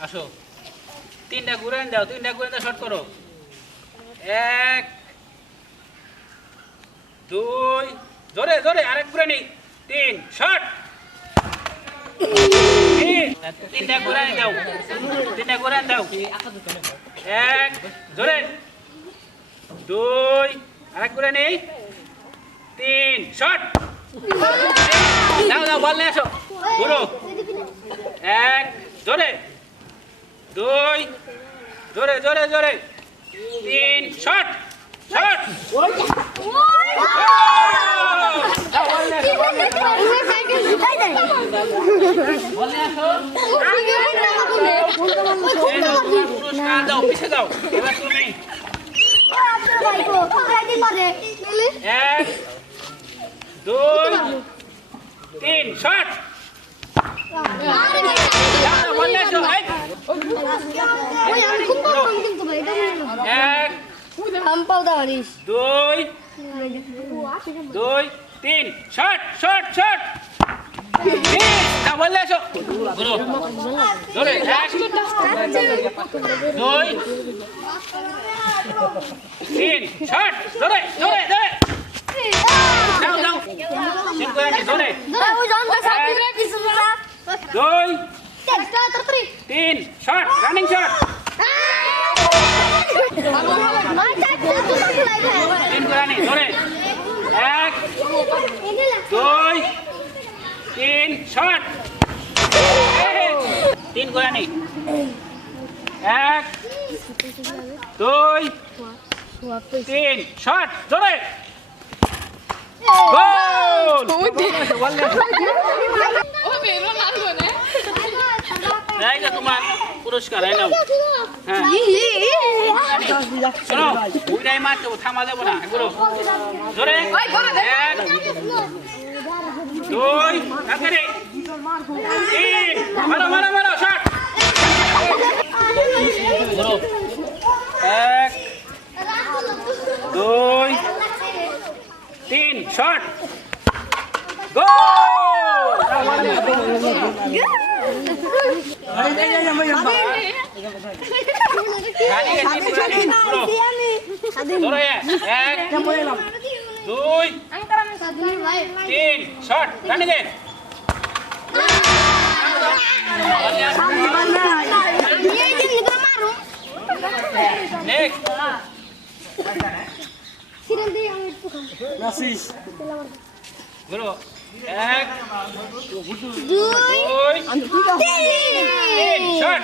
আসো তিনটা ঘুরান দাও শর্ট করো 1 2 জোরে জোরে আরেক ঘুরানি 3 শর্ট তিনটা ঘুরান দাও 1 জোরে 2 আরেক ঘুরানি 3 শর্ট দাও বল নিয়ে আসো ঘুরো 1 জোরে 2 জোরে 3 শট পুরস্কার দাও পিছে দাও এবার তুমি 1 2 3 শট দুই দুই তিন শট বললে আসো ধরে 1 2 3 শট ধরে দাও তিন করে নি ধরে 2 3 শট রানিং শট তিন করে নি ধরে 1 2 3 শট তিন করে নি 1 2 3 শট ধরে গোল তোমার পুরস্কার হ্যাঁ শোনো ওইটাই মারতে থামা যাবো না এগুলো ধরে 1 2 তাড়াতাড়ি 3 মারো শট 1 2 3 শট Bro, 1 2 3 shot